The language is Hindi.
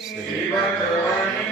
श्री भगवान